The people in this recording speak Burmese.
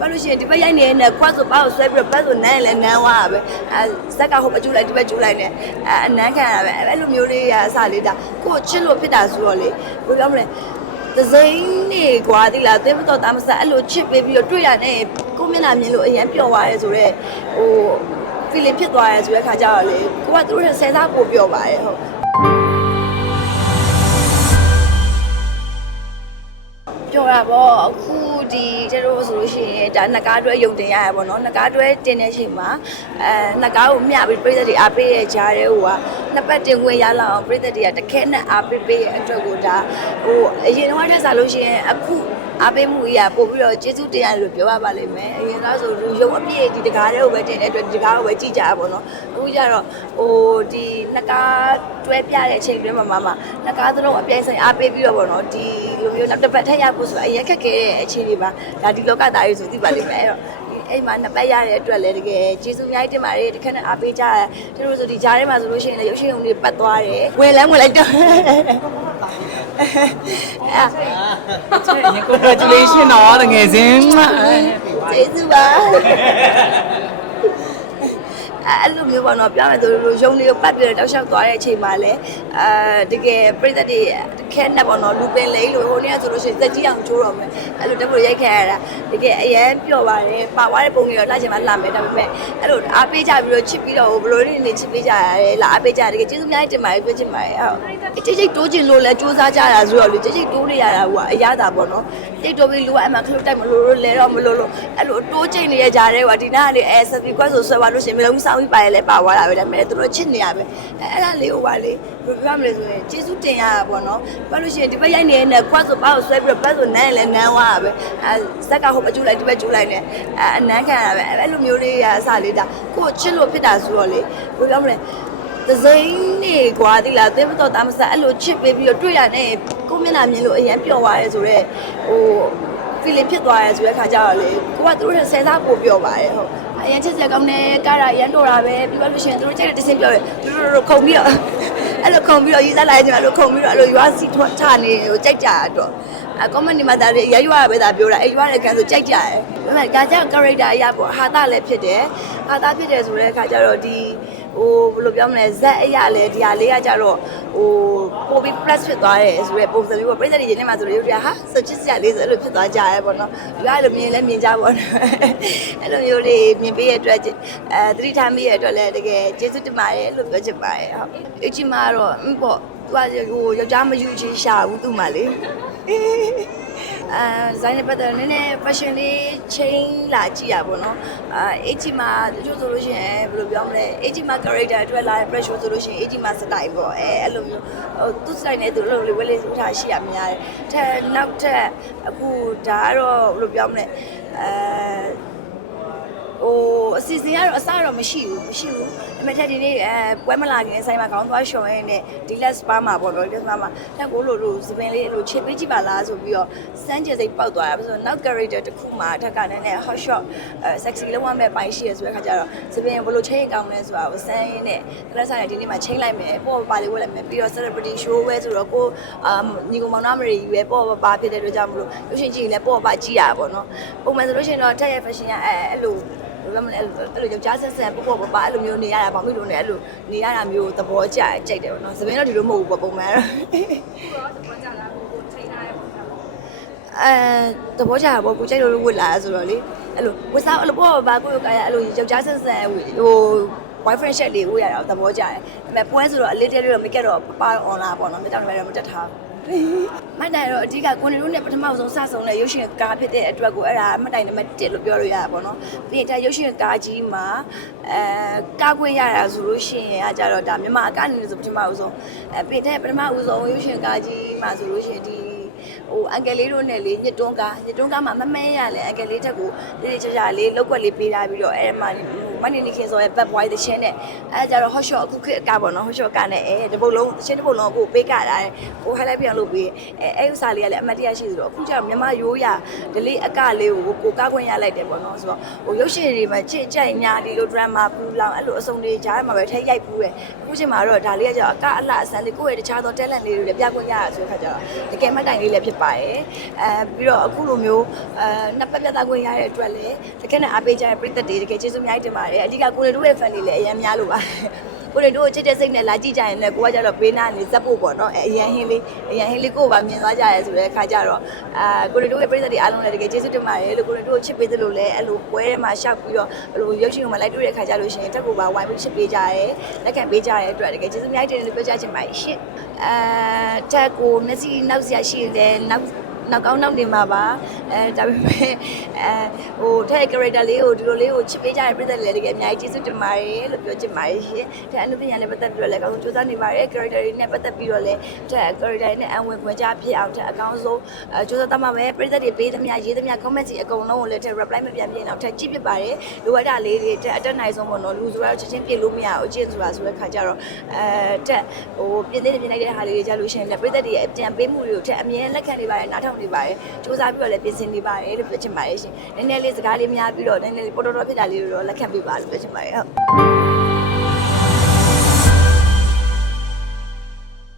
ဘာလို့ရှိရင်ဒီဘက်ရိုက်နေတဲ့နဲ့ခွတ်ဆိုပါကိုဆွဲပြီးတော့ဘက်ဆိုနန်းလည်းနန်းသွားတာပဲအဲဇက်ကဟိုဘက်ကျူလိုက်ဒီဘက်ကျူလိုက်နေအဲအနန်းခံရတာပဲအဲ့လိုမျိုးလေးအစားလေးဒါကိုချစ်လို့ဖြစ်တာဆိုတော့လေဘယ်လိုပြောမလဲဒဇိန်နေကွာဒီလားသင်မတော်တာမစားအဲ့လိုချစ်ပေးပြီးတော့တွေ့ရတဲ့ကိုမျက်နှာမြင်လို့အရင်ပျော်သွားရဲဆိုတော့ဟို feeling ဖြစ်သွားရဲဆိုတဲ့ခါကျတော့လေကိုကသူတို့ရဲ့ဆယ်စားပို့ပျော်ပါရဲ့ဟုတ်ပြောတာပေါ့အခု ဒီကျတို့ဆိုလို့ရှိရင်ဒါနှစ်ကားတွဲယုံတင်ရရပေါ့နော်နှစ်ကားတွဲတင်တဲ့အချိန်မှာအဲနှစ်ကားကိုမျှပြီးပြည်သက်တွေအားပေးရကြားတဲ့ဟိုက နှစ်ပတ်တင်ဝင်ရလောက်အောင်ပြည်သက်တွေကတခဲနဲ့အားပေးပေးရအတွက်ကိုဒါဟိုအရင်တော့တက်စားလို့ရှိရင်အခုအားပေးမှုကြီးကပို့ပြီးတော့ကျေးဇူးတင်ရတယ်လို့ပြောရပါလိမ့်မယ်အရင်ကဆိုလူယုံအပြည့်ဒီတကားတွေကိုပဲတင်တဲ့အတွက်ဒီတကားကိုပဲကြည့်ကြရပါတော့အခုကျတော့ဟိုဒီနှစ်ကားတွဲပြတဲ့အချိန်တွဲမှာမှမှနှစ်ကားသလုံးအပြည့်ဆိုင်အားပေးပြီးတော့ပေါ့နော်ဒီလိုမျိုးနောက်တစ်ပတ်ထက်ရဖို့ဆိုအရင်ခက်ခဲတဲ့အချိန်တွေပါဒါဒီလောကသားတွေဆိုသိပါလိမ့်မယ်အဲ့တော့ အဲ့မှာနှစ်ပတ်ရတဲ့အတွက်လည်းတကယ်ကျေးဇူးအများကြီးတင်ပါတယ်တခက်နဲ့အားပေးကြတယ်သူတို့ဆိုဒီကြားထဲမှာဆိုလို့ရှိရင်လည်းရုပ်ရှင်ုံတွေပတ်သွားတယ်ဝယ်လမ်းဝယ်လိုက်တော့အဲ့ရင် congratulation တော့တငယ်ချင်းကျေးဇူးပါ အဲ့လိုမျိုးပေါ့နော်ပြောမယ်ဆိုလို့ရုံလေးကိုပတ်ပြီးတော့တောက်လျှောက်သွားတဲ့အချိန်မှာလည်းအာတကယ်ပြိတ္တတွေခဲနဲ့ပေါ့နော်လူပင်လေးလို့ဟိုနေ့ကဆိုလို့ရှိရင်သက်ကြီးအောင်ချိုးတော့မယ်အဲ့လိုတက်ဖို့ရိုက်ခဲ့ရတာတကယ်အရန်ပျော်ပါတယ်ပါသွားတဲ့ပုံကြီးတော့လှချင်မှလှမယ်ဒါပေမဲ့အဲ့လိုအားပေးကြပြီးတော့ချစ်ပြီးတော့ဘလိုလေးနေချစ်ပေးကြရတယ်လာအားပေးကြတယ်တကယ်ကျေးဇူးများတင်ပါတယ်ပြောချင်ပါတယ်ဟုတ်ချိတ်ချိတ်တိုးချင်လို့လဲစူးစမ်းကြတာဆိုတော့လေချိတ်ချိတ်တိုးနေရတာဟိုကအရသာပေါ့နော်ချိတ်တိုးပြီးလူကအမှခလုတ်တိုက်မလို့လို့လဲတော့မလို့လို့အဲ့လိုတိုးချိန်နေရကြတဲ့ဟိုဒီနားကနေအဲဆက်ပြီးကွက်ဆိုဆွဲသွားလို့ရှင်မျိုးလုံးစောင်းပြီးပါရလဲပါသွားတာပဲဒါပေမဲ့သူတို့ချစ်နေရပဲအဲအဲ့ဒါလေးဟိုပါလေဘယ်ပြောမလဲဆိုရင်ကျေးဇူးတင်ရတာပေါ့နော်ဘာလို့ရှိရင်ဒီဘက်ရိုက်နေတဲ့နဲ့ခွတ်ဆိုပါကိုဆွဲပြီးတော့ဘက်ဆိုနန်းလည်းနန်းသွားတာပဲအဲဇက်ကဟိုဘက်ကျူလိုက်ဒီဘက်ကျူလိုက်နေအဲအနန်းခံရတာပဲအဲ့လိုမျိုးလေးအစားလေးဒါကိုချစ်လို့ဖြစ်တာဆိုတော့လေဘယ်ပြောမလဲဒဇိန်နေကွာဒီလားသင်မတော်တာမစားအဲ့လိုချစ်ပေးပြီးတော့တွေ့ရတဲ့ကိုမျက်နှာမြင်လို့အရင်ပျော်သွားရဲဆိုတော့ဟို feeling ဖြစ်သွားရဲဆိုတဲ့ခါကျတော့လေကိုကသူတို့ရဲ့ဆယ်စားပို့ပျော်ပါရဲ့ဟုတ် အရင်ချစ်စရာကောင်းတယ်ကားရအရင်တော်တာပဲပြီးတော့လို့ရှိရင်သူတို့ကြိုက်တဲ့တစင်းပြောတယ်သူတို့ခုံပြီးတော့အဲ့လိုခုံပြီးတော့ရေးစားလိုက်ကြတယ်အဲ့လိုခုံပြီးတော့အဲ့လိုရွာစီထွန်းထနေဟိုကြိုက်ကြတော့အကောမန်ဒီမှာဒါတွေရရွာပဲဒါပြောတာအဲ့ရွာတဲ့ကန်ဆိုကြိုက်ကြတယ်ဒါပေမဲ့ဒါကြောင့် character အရာပေါ့ဟာတာလည်းဖြစ်တယ်ဟာတာဖြစ်တယ်ဆိုတဲ့အခါကျတော့ဒီ ဟိုဘယ်လိုပြောမလဲဇက်အရာလဲဒီဟာလေးကကြတော့ဟိုပိုပြီး plus ဖြစ်သွားတယ်ဆိုတော့ပုံစံမျိုးပေါ့ပြည့်စက်တွေရင်းနေမှာဆိုတော့ရုပ်တွေကဟာစချစ်စရာလေးဆိုအဲ့လိုဖြစ်သွားကြရဲပေါ့နော်ဒီကအဲ့လိုမြင်လဲမြင်ကြပေါ့နော်အဲ့လိုမျိုးလေးမြင်ပေးရတဲ့အတွက်အဲသတိထားမိရတဲ့အတွက်လည်းတကယ်ကျေးဇူးတင်ပါတယ်လို့ပြောချင်ပါတယ်ဟုတ်အချင်းမတော့အင်းပေါ့သူကဟိုယောက်ျားမယူချင်ရှာဘူးသူ့မှာလေ အဲဒီဇိုင်းနဲ့ပတ်သက်နည်းနည်း fashion လေး change လာကြည့်ရပါတော့။အာအကြီးမှာတချို့ဆိုလို့ရှိရင်ဘယ်လိုပြောမလဲအကြီးမှာ character အတွက်လာတဲ့ pressure ဆိုလို့ရှိရင်အကြီးမှာ style ပေါ့အဲအဲ့လိုမျိုးဟိုသူ style နဲ့သူလိုလိုဝဲလေးစုထားရှိရများတယ်။ထက်နောက်ထပ်အခုဒါကတော့ဘယ်လိုပြောမလဲအဲဟိုအ စီအစဉ်ကတော့အစတော့မရှိဘူးမရှိဘူးဒါပေမဲ့ဒီနေ့အဲပွဲမလာခင်အဆိုင်မှာခေါင်းသွားလျှော်ရင်းနဲ့ဒီလက်စပါမှာပေါ့နော်ဒီလက်စပါမှာတက်ကိုလိုလိုစပင်လေးအဲ့လိုချစ်ပေးကြည့်ပါလားဆိုပြီးတော့စမ်းကြယ်စိတ်ပောက်သွားတာဆိုတော့နောက် character တစ်ခုမှာအထက်ကနည်းနည်း hot shot အဲ sexy လုံးဝမဲ့ပိုင်ရှိရဆိုတဲ့ခါကျတော့စပင်ဘယ်လိုချိန်ကောင်းလဲဆိုတာကိုစမ်းရင်းနဲ့ကလပ်ဆိုင်ဒီနေ့မှာချိန်လိုက်မယ်ပေါ့ပါလေးဝက်လိုက်မယ်ပြီးတော့ celebrity show ပဲဆိုတော့ကိုအာညီကောင်မောင်နှမတွေကြီးပဲပေါ့ပါဖြစ်တဲ့အတွက်ကြောင့်မလို့ရုပ်ရှင်ကြည့်ရင်လည်းပေါ့ပါကြည့်ရတာပေါ့နော်ပုံမှန်ဆိုလို့ရှိရင်တော့တက်ရဲ့ fashion ကအဲအဲ့လို ဘယ်လိုမလဲအဲ့လိုယောက်ျားဆက်ဆက်ပေါ့ပေါ့ပပအဲ့လိုမျိုးနေရတာဘာမှမလို့ねအဲ့လိုနေရတာမျိုးသဘောကျကြိုက်တယ်ပေါ့နော်သပင်းတော့ဒီလိုမဟုတ်ဘူးပေါ့ပုံမှန်တော့အဲသဘောကျတာပေါ့ကိုကြိုက်လို့ဝတ်လာဆိုတော့လေအဲ့လိုဝတ်စားအဲ့လိုပေါ့ဘာကိုကရအဲ့လိုယောက်ျားဆက်ဆက်ဟို boyfriend shit လေးဝတ်ရတာသဘောကျတယ်ဒါပေမဲ့ပွဲဆိုတော့အလေးတည်းလေးတော့မကက်တော့ပပ online ပေါ့နော်မကြောက်လည်းမတက်ထားဘူး မတ်တိုင်တော့အဓိကကိုနေတို့နဲ့ပထမဆုံးစဆုံတဲ့ရုပ်ရှင်ကားဖြစ်တဲ့အတွက်ကိုအဲ့ဒါမတ်တိုင်နံပါတ်1လို့ပြောလို့ရတာပေါ့နော်ပြီးရင်ဒါရုပ်ရှင်ကားကြီးမှာအဲကားခွင့်ရတာဆိုလို့ရှိရင်အကြတော့ဒါမြန်မာအကအနေနဲ့ဆိုပထမဦးဆုံးအဲပြီးတဲ့ပထမဦးဆုံးရုပ်ရှင်ကားကြီးမှာဆိုလို့ရှိရင်ဒီဟိုအန်ကယ်လေးတို့နဲ့လေညစ်တွန်းကားညစ်တွန်းကားမှာမမဲရလဲအန်ကယ်လေးတက်ကိုတိတိကျကျလေးလောက်ွက်လေးပေးထားပြီးတော့အဲ့မှာ ဟိုမနေနေခင်ဆိုရဲ့ bad boy တချင်းနဲ့အဲကြတော့ hot shot အခုခေတ်အကပေါ့နော် hot shot ကနဲ့အဲတပုတ်လုံးတချင်းတပုတ်လုံးကိုပေးကတာတဲ့ကို highlight ပြန်လုပ်ပြီးအဲအဲဥစားလေးကလည်းအမတ်တရားရှိဆိုတော့အခုကျတော့မြန်မာရိုးရဒလေးအကလေးကိုကိုကားခွင့်ရလိုက်တယ်ပေါ့နော်ဆိုတော့ဟိုရုပ်ရှင်တွေမှာချစ်ကြိုက်ညာဒီလို drama ပူလောင်အဲ့လိုအစုံတွေကြားမှာပဲထိရိုက်ပူတယ်အခုချိန်မှာတော့ဒါလေးကကျတော့အကအလှအစမ်းလေးကိုယ့်ရဲ့တခြားသော talent လေးတွေလည်းပြခွင့်ရရဆိုတဲ့ခါကျတော့တကယ်မှတ်တိုင်လေးလည်းဖြစ်ပါတယ်အဲပြီးတော့အခုလိုမျိုးအဲနှစ်ပတ်ပြတ်သားခွင့်ရတဲ့အတွက်လည်းတကယ်နဲ့အားပေးကြတဲ့ပရိသတ်တွေတကယ်ကျေးဇူးအများကြီးတင်ပါတယ်အဓိကကိုရီတို့ရဲ့ fan တွေလည်းအများများလို့ပါကိုရီတို့ကိုချစ်တဲ့စိတ်နဲ့လာကြည့်ကြရင်လည်းကိုကကျတော့ပေးနာနေဇက်ဖို့ပေါ့နော်အဲအရန်ဟင်းလေးအရန်ဟင်းလေးကိုပါမြင်သွားကြရဲဆိုတဲ့အခါကျတော့အာကိုရီတို့ရဲ့ပရိသတ်တွေအားလုံးလည်းတကယ်ကျေးဇူးတင်ပါတယ်လို့ကိုရီတို့ကိုချစ်ပေးသလိုလည်းအဲ့လိုပွဲထဲမှာရှောက်ပြီးတော့ဘလိုရုပ်ရှင်ကမှလိုက်တွေ့တဲ့အခါကျလို့ရှိရင်တက်ကိုပါဝိုင်းပြီးချစ်ပေးကြရဲလက်ခံပေးကြရဲအတွက်တကယ်ကျေးဇူးအများကြီးတင်တယ်လို့ပြောကြချင်ပါတယ်ရှင့်အဲတက်ကိုမျက်စိနောက်စရာရှိတယ်နောက် နောက်ကောင်းနောက်နေမှာပါအဲဒါပေမဲ့အဲဟိုတဲ့ character လေးကိုဒီလိုလေးကိုချစ်ပေးကြတဲ့ပြည်သက်တွေလည်းတကယ်အများကြီးကျေးဇူးတင်ပါတယ်လို့ပြောချင်ပါတယ်ရှင်။တဲ့အနုပညာနဲ့ပတ်သက်ပြီးတော့လည်းအကောင်းဆုံးစူးစမ်းနေပါတယ် character တွေနဲ့ပတ်သက်ပြီးတော့လည်းတဲ့ character တွေနဲ့အဝင်ခွင့်ကြဖြစ်အောင်တဲ့အကောင်းဆုံးအဲစူးစမ်းတတ်မှာပဲပြည်သက်တွေပေးသမျှရေးသမျှ comment စီအကုန်လုံးကိုလည်းတဲ့ reply မပြန်ပြင်းအောင်ထပ်ကြည့်ဖြစ်ပါတယ်။လိုအပ်တာလေးတွေတဲ့အတက်နိုင်ဆုံးပေါ့နော်လူဆိုတော့ချက်ချင်းပြေလို့မရအောင်အကျင့်ဆိုတာဆိုတဲ့ခါကျတော့အဲတက်ဟိုပြင်သေးတယ်ပြင်လိုက်တဲ့ဟာလေးတွေကြလို့ရှိရင်လည်းပြည်သက်တွေရဲ့အကြံပေးမှုတွေကိုထက်အမြဲလက်ခံနေပါတယ်နားထောင်နေပါတယ်စူးစမ်းပြီးတော့လည်းပြင်ဆင်နေပါတယ်လို့ပြောချင်ပါတယ်ရှင်။နည်းနည်းလေးစကားလေးများပြီးတော့နည်းနည်းလေးပေါ်တော်တော်ဖြစ်တာလေးတွေတော့လက်ခံပေးပါလို့ပြောချင်ပါတယ်ဟုတ်